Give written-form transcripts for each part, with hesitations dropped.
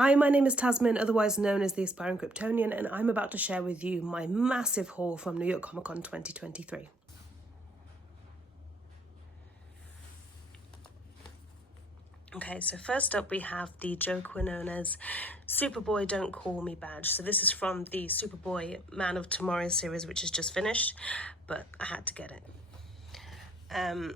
Hi, my name is Tasmin, otherwise known as the Aspiring Kryptonian, and I'm about to share with you my massive haul from New York Comic Con 2023. Okay, so first up we have the Joe Quinones Superboy Don't Call Me badge. So this is from the Superboy Man of Tomorrow series, which is just finished, but I had to get it.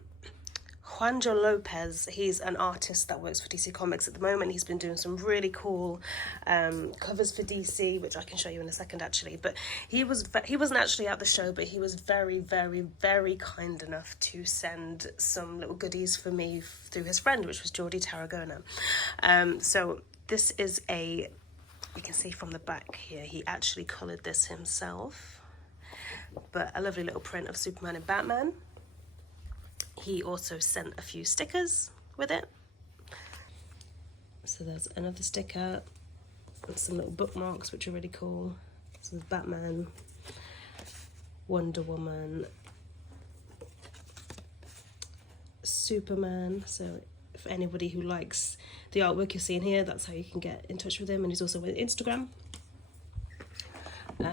Juanjo Lopez, he's an artist that works for DC Comics at the moment. He's been doing some really cool covers for DC, which I can show you in a second actually. But he wasn't actually at the show, but he was very, very, very kind enough to send some little goodies for me through his friend, which was Geordie Tarragona. So this is you can see from the back here, he actually coloured this himself. But a lovely little print of Superman and Batman. He also sent a few stickers with it. So there's another sticker and some little bookmarks which are really cool. So there's Batman, Wonder Woman, Superman. So for anybody who likes the artwork you're seeing here, that's how you can get in touch with him. And he's also on Instagram.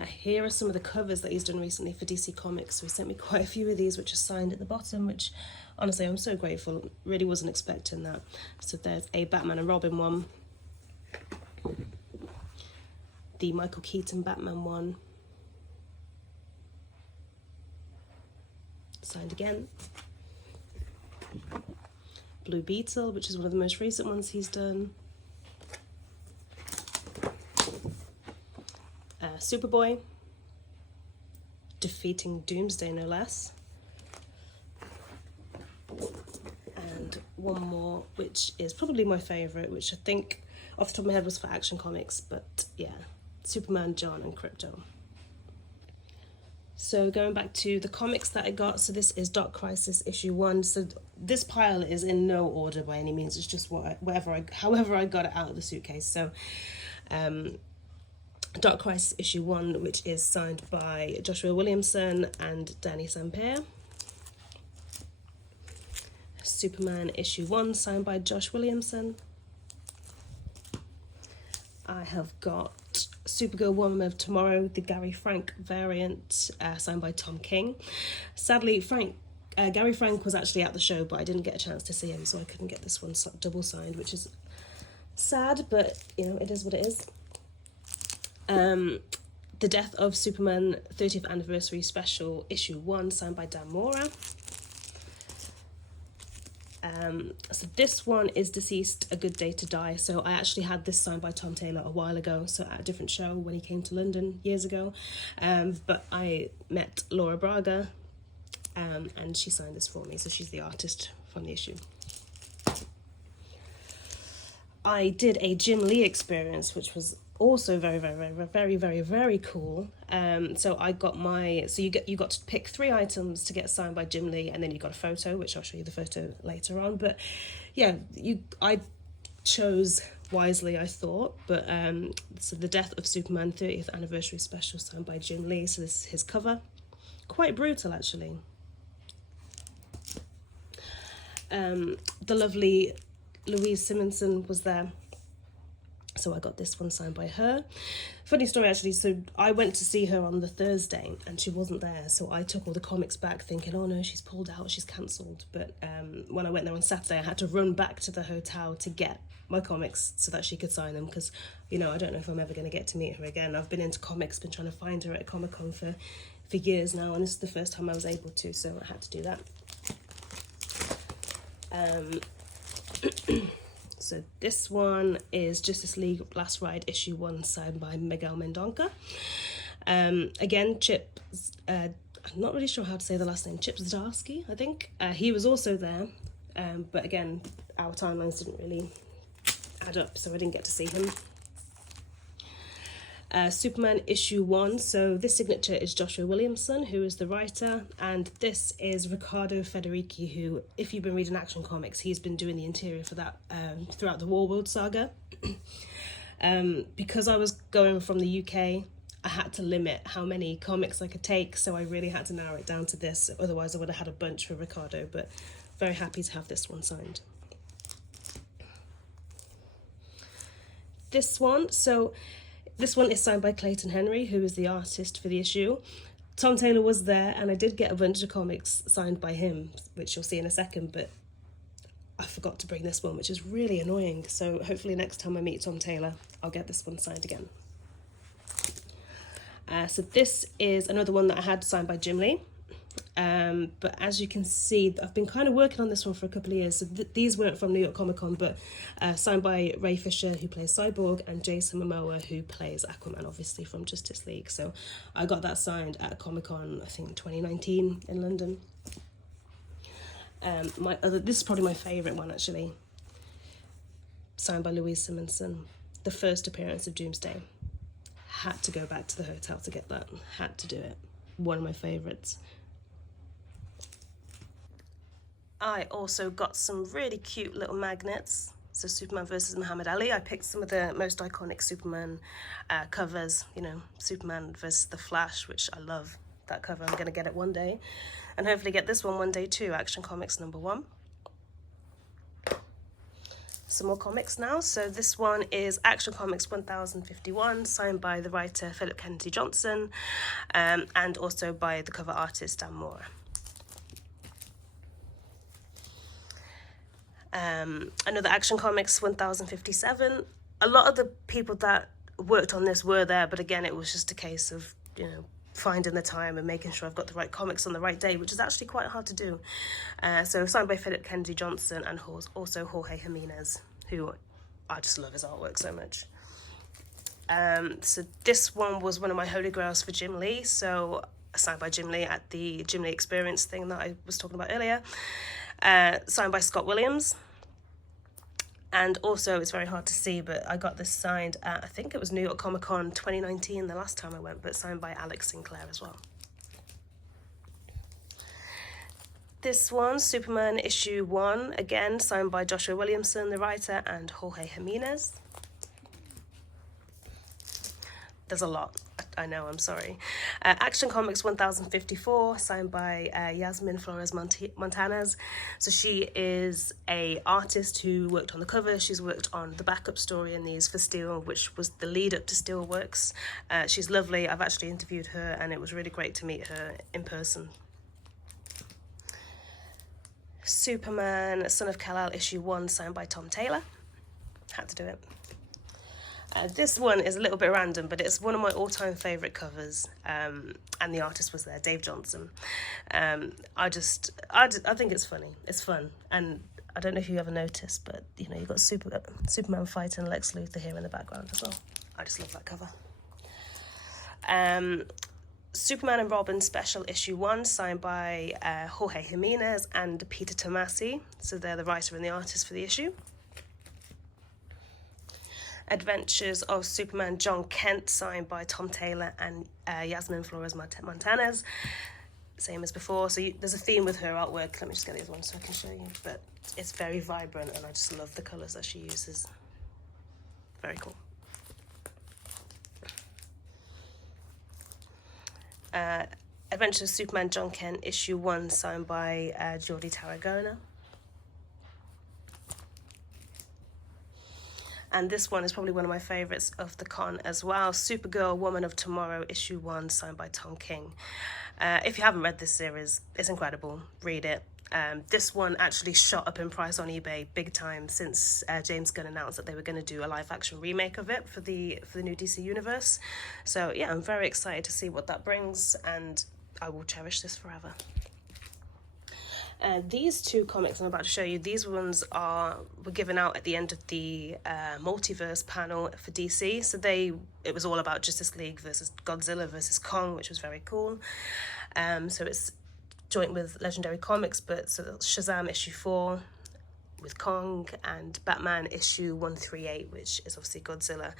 Here are some of the covers that he's done recently for DC Comics. So he sent me quite a few of these, which are signed at the bottom, which honestly I'm so grateful. Really wasn't expecting that. So there's a Batman and Robin one, the Michael Keaton Batman one, signed again, Blue Beetle, which is one of the most recent ones he's done, Superboy, defeating Doomsday no less, and one more which is probably my favourite, which I think off the top of my head was for Action Comics, but yeah, Superman, John and Krypto. So going back to the comics that I got, so this is Dark Crisis issue 1. So this pile is in no order by any means, it's just however I got it out of the suitcase. So Dark Crisis issue 1, which is signed by Joshua Williamson and Danny Sampere. Superman issue 1, signed by Josh Williamson. I have got Supergirl Woman of Tomorrow, the Gary Frank variant, signed by Tom King. Sadly, Gary Frank was actually at the show, but I didn't get a chance to see him, so I couldn't get this one double signed, which is sad, but you know, it is what it is. The Death of Superman 30th Anniversary Special issue 1, signed by Dan Mora. So this one is Deceased, A Good Day to Die. So I actually had this signed by Tom Taylor a while ago, so at a different show when he came to London years ago. But I met Laura Braga and she signed this for me, so she's the artist from the issue. I did a Jim Lee experience, which was also very, very, very, very, very, very cool. So I got you got to pick 3 items to get signed by Jim Lee, and then you got a photo, which I'll show you the photo later on. But yeah, I chose wisely, I thought. But so The Death of Superman 30th Anniversary Special, signed by Jim Lee. So this is his cover, quite brutal actually. The lovely Louise Simonson was there, so I got this one signed by her. Funny story actually, so I went to see her on the Thursday and she wasn't there, so I took all the comics back thinking, oh no, she's pulled out, she's cancelled. But when I went there on Saturday, I had to run back to the hotel to get my comics so that she could sign them, because you know, I don't know if I'm ever going to get to meet her again. I've been into comics, been trying to find her at Comic-Con for years now, and this is the first time I was able to, so I had to do that. So this one is Justice League Last Ride issue 1, signed by Miguel Mendonca. Again, Chip, I'm not really sure how to say the last name, Chip Zdarsky, I think. He was also there, but again, our timelines didn't really add up, so I didn't get to see him. Superman issue 1, so this signature is Joshua Williamson, who is the writer, and this is Riccardo Federici, who, if you've been reading Action Comics, he's been doing the interior for that throughout the Warworld saga. Because I was going from the UK, I had to limit how many comics I could take, so I really had to narrow it down to this, otherwise I would have had a bunch for Riccardo, but very happy to have this one signed. this one. So this one is signed by Clayton Henry, who is the artist for the issue. Tom Taylor was there, and I did get a bunch of comics signed by him, which you'll see in a second, but I forgot to bring this one, which is really annoying. So hopefully next time I meet Tom Taylor, I'll get this one signed again. So this is another one that I had signed by Jim Lee. But as you can see, I've been kind of working on this one for a couple of years. So these weren't from New York Comic Con, but signed by Ray Fisher, who plays Cyborg, and Jason Momoa, who plays Aquaman, obviously from Justice League. So I got that signed at Comic Con, I think 2019 in London. This is probably my favourite one, actually. Signed by Louise Simonson, the first appearance of Doomsday. Had to go back to the hotel to get that. Had to do it. One of my favourites. I also got some really cute little magnets. So Superman versus Muhammad Ali. I picked some of the most iconic Superman covers. You know, Superman versus The Flash, which I love that cover. I'm going to get it one day. And hopefully get this one day too. Action Comics #1. Some more comics now. So this one is Action Comics 1051, signed by the writer Philip Kennedy Johnson, and also by the cover artist Dan Mora. Another Action Comics 1057. A lot of the people that worked on this were there, but again, it was just a case of, you know, finding the time and making sure I've got the right comics on the right day, which is actually quite hard to do. So signed by Philip Kennedy Johnson and also Jorge Jimenez, who I just love his artwork so much. So this one was one of my holy grails for Jim Lee. So signed by Jim Lee at the Jim Lee Experience thing that I was talking about earlier. Signed by Scott Williams. And also, it's very hard to see, but I got this signed at, I think it was New York Comic Con 2019, the last time I went, but signed by Alex Sinclair as well. This one, Superman #1, again, signed by Joshua Williamson, the writer, and Jorge Jimenez. There's a lot. I know, I'm sorry. Action Comics 1054, signed by Yasmin Flores Montanez. So she is a artist who worked on the cover. She's worked on the backup story in these for Steel, which was the lead up to Steelworks. She's lovely. I've actually interviewed her, and it was really great to meet her in person. Superman, Son of Kal-El #1, signed by Tom Taylor. Had to do it. This one is a little bit random, but it's one of my all-time favourite covers, and the artist was there, Dave Johnson. I think it's funny. It's fun, and I don't know if you ever noticed, but you know, you've got Superman fighting Lex Luthor here in the background as well. I just love that cover. Superman and Robin Special #1, signed by Jorge Jimenez and Peter Tomasi. So they're the writer and the artist for the issue. Adventures of Superman John Kent, signed by Tom Taylor and Yasmin Flores Montanez. Same as before. So there's a theme with her artwork. Let me just get the other one so I can show you. But it's very vibrant, and I just love the colours that she uses. Very cool. Adventures of Superman John Kent #1, signed by Jordi Tarragona. And this one is probably one of my favourites of the con as well. Supergirl Woman of Tomorrow #1, signed by Tom King. If you haven't read this series, it's incredible. Read it. This one actually shot up in price on eBay big time since James Gunn announced that they were going to do a live-action remake of it for the new DC universe. So yeah, I'm very excited to see what that brings, and I will cherish this forever. These two comics I'm about to show you, these ones were given out at the end of the multiverse panel for DC. So it was all about Justice League versus Godzilla versus Kong, which was very cool. So it's joint with Legendary Comics, but so Shazam #4 with Kong, and Batman #138, which is obviously Godzilla.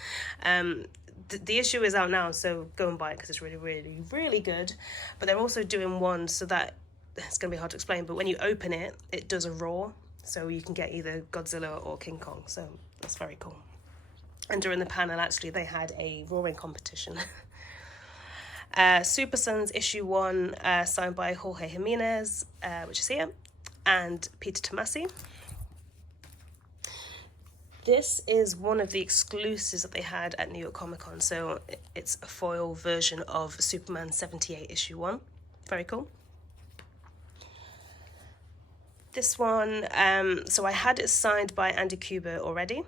The issue is out now, so go and buy it because it's really, really, really good. But they're also doing one so that it's going to be hard to explain, but when you open it, it does a roar, so you can get either Godzilla or King Kong, so that's very cool. And during the panel, actually, they had a roaring competition. Super Sons #1, signed by Jorge Jimenez, which is here, and Peter Tomasi. This is one of the exclusives that they had at New York Comic Con. So it's a foil version of Superman 78 issue 1. Very cool. This one, so I had it signed by Andy Kubert already,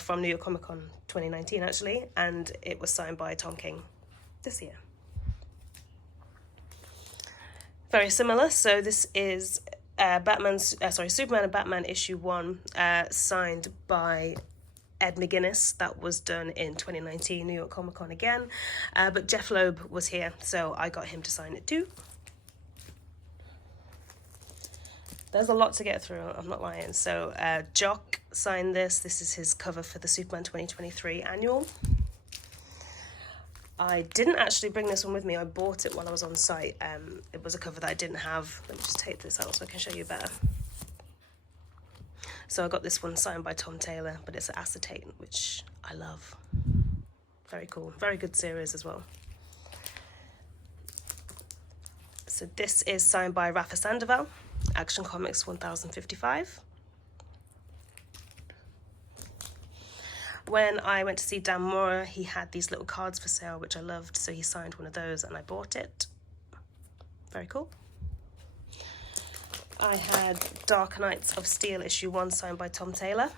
from New York Comic Con 2019 actually, and it was signed by Tom King this year. Very similar. So this is Superman and Batman issue 1, signed by Ed McGuinness. That was done in 2019 New York Comic Con again, but Jeff Loeb was here, so I got him to sign it too. There's a lot to get through, I'm not lying. So Jock signed this. This is his cover for the Superman 2023 annual. I didn't actually bring this one with me. I bought it while I was on site. It was a cover that I didn't have. Let me just take this out so I can show you better. So I got this one signed by Tom Taylor, but it's an acetate, which I love. Very cool. Very good series as well. So this is signed by Rafa Sandoval, Action Comics 1055. When I went to see Dan Mora, he had these little cards for sale, which I loved, so he signed one of those and I bought it. Very cool. I had Dark Knights of Steel issue 1 signed by Tom Taylor.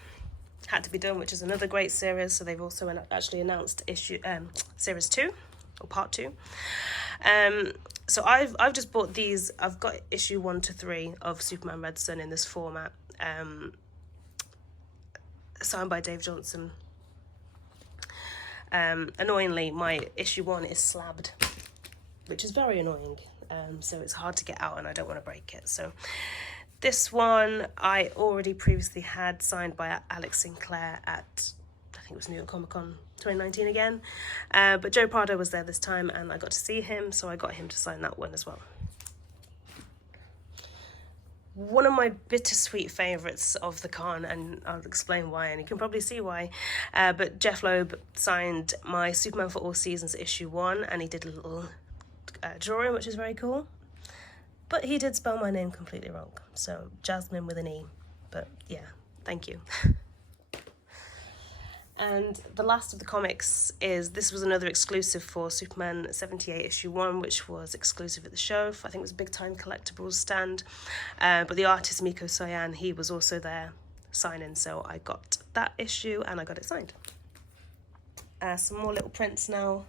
Had to Be Done, which is another great series, so they've also actually announced series 2, or part 2. So I've just bought these. I've got issue 1 to 3 of Superman Red Son in this format, signed by Dave Johnson. Annoyingly, my issue 1 is slabbed, which is very annoying. So it's hard to get out and I don't want to break it. So this one I already previously had signed by Alex Sinclair at, I think it was New York Comic Con 2019 again. But Joe Prado was there this time and I got to see him, so I got him to sign that one as well. One of my bittersweet favourites of the con, and I'll explain why, and you can probably see why, but Jeff Loeb signed my Superman for All Seasons issue 1, and he did a little drawing, which is very cool. But he did spell my name completely wrong, so Jasmine with an E. But yeah, thank you. And the last of the comics is, this was another exclusive for Superman 78 issue 1, which was exclusive at the show. I think it was a Big Time Collectibles stand. But the artist Miko Soyan, he was also there signing, so I got that issue and I got it signed. Some more little prints now.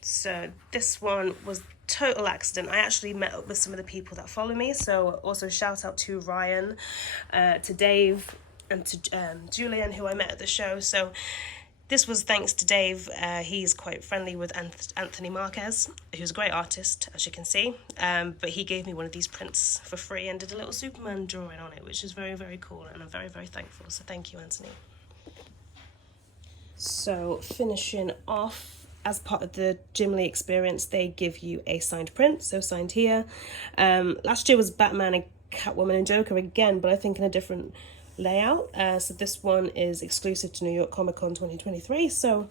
So this one was total accident. I actually met up with some of the people that follow me, so also shout out to Ryan, to Dave, and to Julian, who I met at the show. So this was thanks to Dave. He's quite friendly with Anthony Marquez, who's a great artist, as you can see. But he gave me one of these prints for free and did a little Superman drawing on it, which is very, very cool. And I'm very, very thankful. So thank you, Anthony. So finishing off, as part of the Jim Lee experience, they give you a signed print, so signed here. Last year was Batman and Catwoman and Joker again, but I think in a different layout. So this one is exclusive to New York Comic Con 2023. So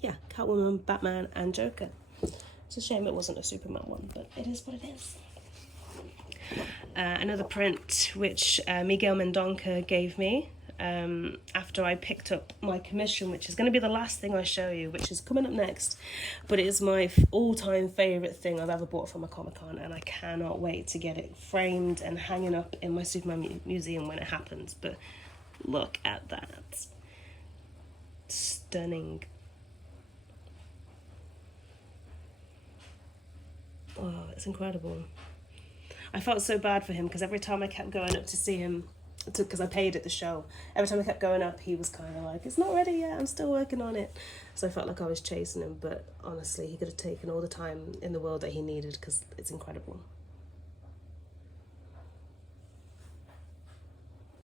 yeah, Catwoman, Batman and Joker. It's a shame it wasn't a Superman one, but it is what it is. Another print which Miguel Mendonca gave me after I picked up my commission, which is going to be the last thing I show you, which is coming up next, but it is my all-time favourite thing I've ever bought from a Comic-Con, and I cannot wait to get it framed and hanging up in my Superman museum when it happens. But look at that. Stunning. Oh, it's incredible. I felt so bad for him because every time I kept going up to see him, because I paid at the show, every time I kept going up, he was kind of like, it's not ready yet, I'm still working on it. So I felt like I was chasing him, but honestly, he could have taken all the time in the world that he needed because it's incredible.